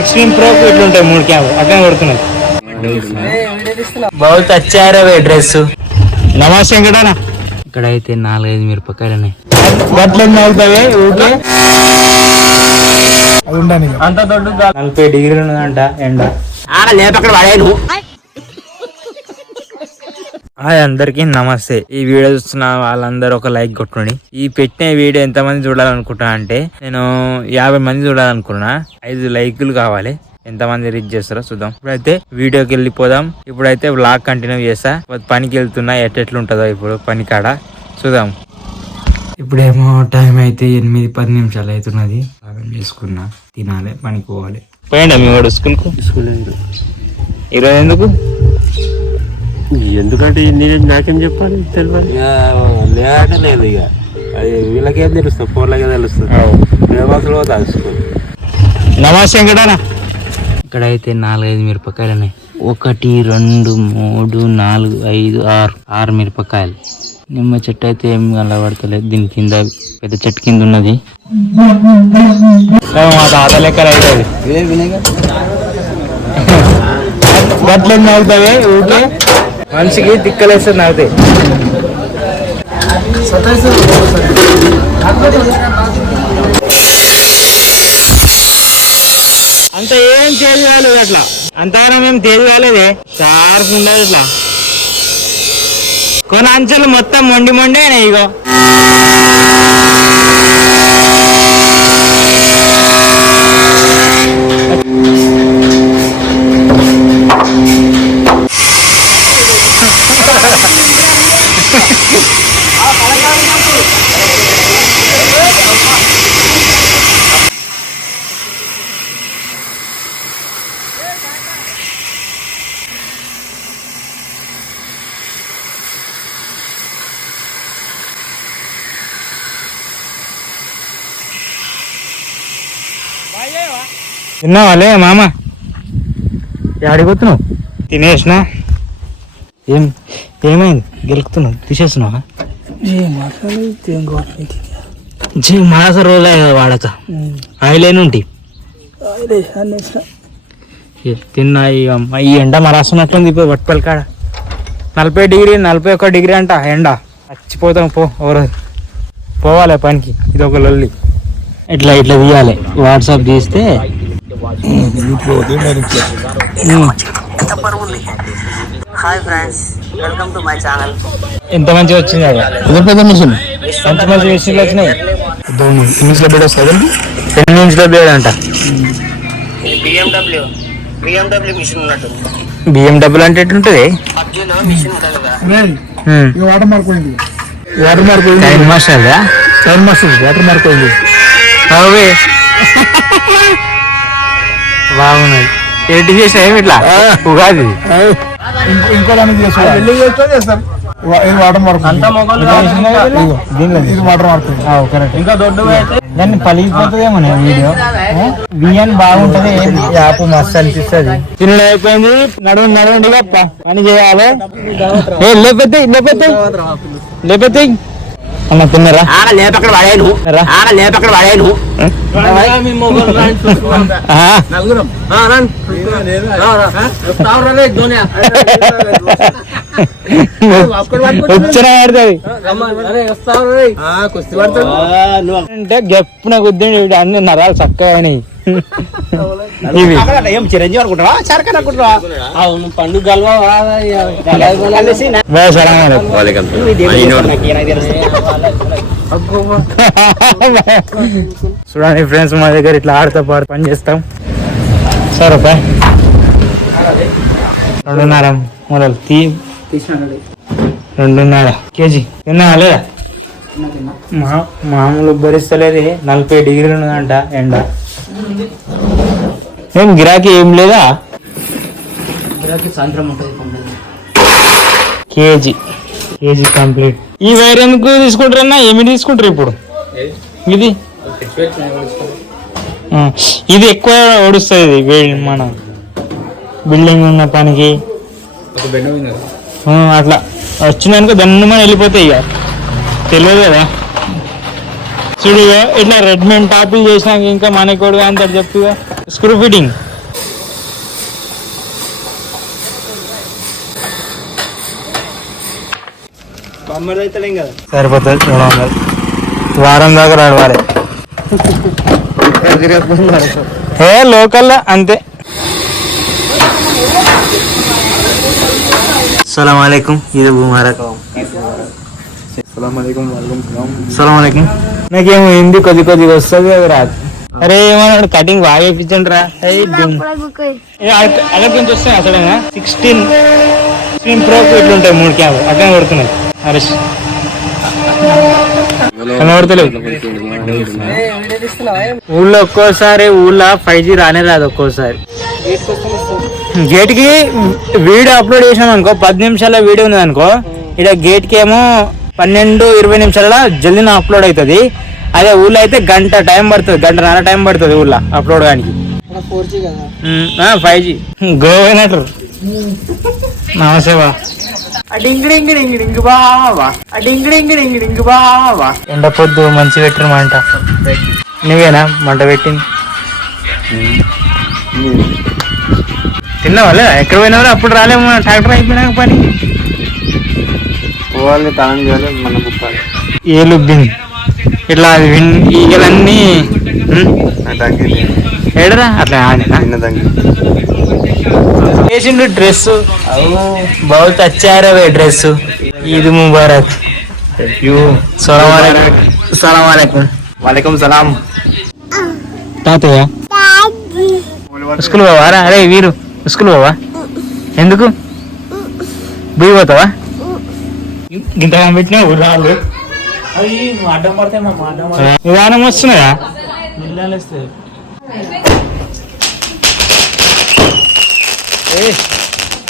Extreme pro ఇట్లుంటాయి మూడు cab అట్లా కొడుతున్నాయి. బహుత్ అచ్చారా డ్రెస్ నమస్తే వెంకటనా ఇక్కడైతే నాలుగైదు మిరపకాయలు ఉన్నాయి గట్ల అవుతాయి ఊకే అంత దొడ్డు నలభై డిగ్రీలు ఉన్నదంట ఎండ హాయ్ అందరికీ నమస్తే. ఈ వీడియో చూస్తున్న వాళ్ళందరూ ఒక లైక్ కొట్టుకోండి ఈ పెట్టిన వీడియో ఎంత మంది చూడాలనుకుంటా అంటే నేను యాభై మంది చూడాలనుకున్నా ఐదు లైకులు కావాలి. ఎంత మంది రీచ్ చేస్తారో చూద్దాం. ఇప్పుడైతే వీడియోకి వెళ్ళిపోదాం. ఇప్పుడైతే వ్లాగ్ కంటిన్యూ చేస్తా. పనికి వెళ్తున్నా ఎట్టెట్లుంటుందో ఇప్పుడు పని కాడ చూద్దాం. ఇప్పుడేమో టైం అయితే ఎనిమిది పది నిమిషాలు అవుతున్నది. స్నానం చేసుకున్నా తినాలి పనికి పోవాలి. పోయండి మీ వాడు స్కూల్కు? ఈరోజు ఎందుకు? ఎందుకంటే నేను నాకేం చెప్పాలి? తెలియదు లేదంటే లేదు ఇక. అది వీళ్ళకేం తెలుస్తుంది? ఫోన్లకే తెలుస్తుంది. బస్సులో తెలుసుకో నమస్తే వెంకటనా ఇక్కడైతే నాలుగైదు మిరపకాయలు ఉన్నాయి ఒకటి రెండు మూడు నాలుగు ఐదు ఆరు ఆరు మిరపకాయలు. నిమ్మ చెట్టు అయితే ఏం కనబడతలేదు. దీని కింద పెద్ద చెట్టు కింద ఉన్నది. మా తాత లెక్కలు అవుతుంది ఊకే మనిషికి దిక్కలేస్తుంది నవ్వుతాయి అంత ఏం తేలి కాలేదు అట్లా. అంతగానం ఏం తేలి కాలేదే షార్ప్ ఉండదు ఇట్లా. కొన్ని అంచెలు మొత్తం మొండి మొండే ఇగో. తిన్నావాలే మామ. అడిగొత్తున్నావు తినేసినా. ఏం ఏమైంది? గెలుకుతున్నావు తీసేస్తున్నావా? జీ మాస రోజులే కదా వాడక. ఆయిలేని ఉంటాయి ఏ, తిన్నా ఈ అమ్మ. ఈ ఎండ మరాస్తున్నట్టుంది ఇప్పుడు వట్పల్ కాడ. నలభై డిగ్రీ నలభై ఒక్క డిగ్రీ అంట ఎండ. చచ్చిపోతాం పో ఎవరు పోవాలి పనికి. ఇది ఒక లొల్లి. ఇట్లా ఇట్లా తీయాలి. వాట్సాప్ తీస్తే. Hi friends welcome to my channel. ఎంత మంచిగా వచ్చింది పెద్ద మిషన్ మంచి మంచి మిషన్లు వచ్చినాయి? ఇంగ్లీష్లో వస్తుంది టెన్ ఇంచ్లో బ్లేడ్ అంట బిఎండబ్ల్యూ బిఎండబ్ల్యూ మిషన్ ఉన్నట్టుంది. బిఎండబ్ల్యూ అంటే ఎట్లుంటుంది? Watermark watermark time master time master watermark పోయింది. అవే. బాగున్నది ఏంటి చేసినా ఏమి ఇట్లా? ఉగాది. ఇంకో దానికి వాటర్ మార్క్ అంతా ఇది వాటర్ మార్క్ కరెక్ట్ ఇంకా దొడ్డు దాన్ని పలిగిపోతుందేమో వీడియో. బియ్యం బాగుంటది యాప్ మస్తు అనిపిస్తుంది. తినడం అయిపోయింది. నడువు నడవండి గప్ప. పని చేయాలి. ఏ లేకపోతే లేకపోతే లేకపోతే అన్న తిన్నారా? ఆడ లేపక్కడ పడేను రా. ఆడ లేపక్కడ. వచ్చిన పడుతుంది అంటే గెప్పున గుద్దిండి వీడు. అన్ని నరాలు చక్కగా ఏం చిరంజీవి అనుకుంటావా సరకని అనుకుంటావా అవును పండుగ. చూడండి ఫ్రెండ్స్ మా దగ్గర ఇట్లా ఆడుతూ పాడు పని చేస్తాం. సరే బాయ్ రెండున్నర మూలలు. తీ. రెండున్నర కేజీ. తిన్నావా లేదా? మా మామూలు భరిస్తలేదు నలభై డిగ్రీలు ఉన్నదంట ఎండ. ఏం గిరాకీ ఏం లేదా? సాయంత్రం ఉంటుంది కేజీ. KG complete. ఈ వైర్ ఎందుకు తీసుకుంటారన్నా ఏమి తీసుకుంటారు ఇప్పుడు? ఇది? ఇది ఎక్కువ ఓడుస్తుంది మన బిల్డింగ్ ఉన్న పనికి. అట్లా. వచ్చిందనుకో దాన్ని మనం వెళ్ళిపోతాయి ఇక. తెలియదు కదా. చూడు ఇట్లా రెడ్ మేము టాపిల్ చేసినాక ఇంకా మనకి కూడా అంత చెప్తుగా స్క్రూ ఫిట్టింగ్ సరిపోతుంది వారం దాకా నడవాలి ఏ లోకల్ అంతే. అస్సలం ఇది భూమారకం. సలాం అలైకుం నాకేమో హిందీ కొద్ది కొద్దిగా వస్తుంది అది రాదు. అరే ఏమన్నాడు? కటింగ్ బాగా వేయించండి రా అక్కడ నుంచి వస్తాయి అసలేనా? సిక్స్టీన్ సిక్స్టీన్ ప్రో ఇట్లా ఉంటాయి మూడు క్యాబ్ అక్కడ కొడుతున్నాయి. అరే కనబడతలేవు ఊళ్ళో ఒక్కోసారి ఊళ్ళో ఫైవ్ జీ రానే రాదు ఒక్కోసారి. గేట్కి వీడియో అప్లోడ్ చేసాం అనుకో పది నిమిషాల వీడియో ఉంది అనుకో ఇక్కడ గేట్కి ఏమో పన్నెండు ఇరవై నిమిషాల జల్దీ అప్లోడ్ అవుతుంది. అదే ఊళ్ళో అయితే గంట టైం పడుతుంది గంట నాన్న టైం పడుతుంది ఊళ్ళో అప్లోడ్ కానీ ఫైవ్ జీ గోవైనట్టు నమస్తే బా. ఎండ పొద్దు మంచి పెట్టిన మంట. నువ్వేనా మంట పెట్టింది? తిన్నావా? ఎక్కడ పోయినావు అప్పుడు రాలేము ట్రాక్టర్ అయిపోయినాక పని పోవాలి తాను చేయాలి మన బుక్కాలి ఏ లుబ్బింది ఇట్లా అది విన్- ఈగలన్నీ తగ్గింది ఏడరా? అట్లా ఆడినా తగ్గి వేసిండు డ్రెస్ బహుత్ అచ్చారా డ్రెస్ ఈద్ ముబారక్. యూ సలాం అలైకుం. సలాం అలైకుం. వాలేకం సలాం. తాతయ్య? స్కూల్ అరే వీరు స్కూల్ పోవా? ఎందుకు? బుయ్యి పోతావా? ఇంత పెట్టినా రాళ్ళు అడ్డం పడితే మా మాట నిదానం వస్తున్నాయా? ఏ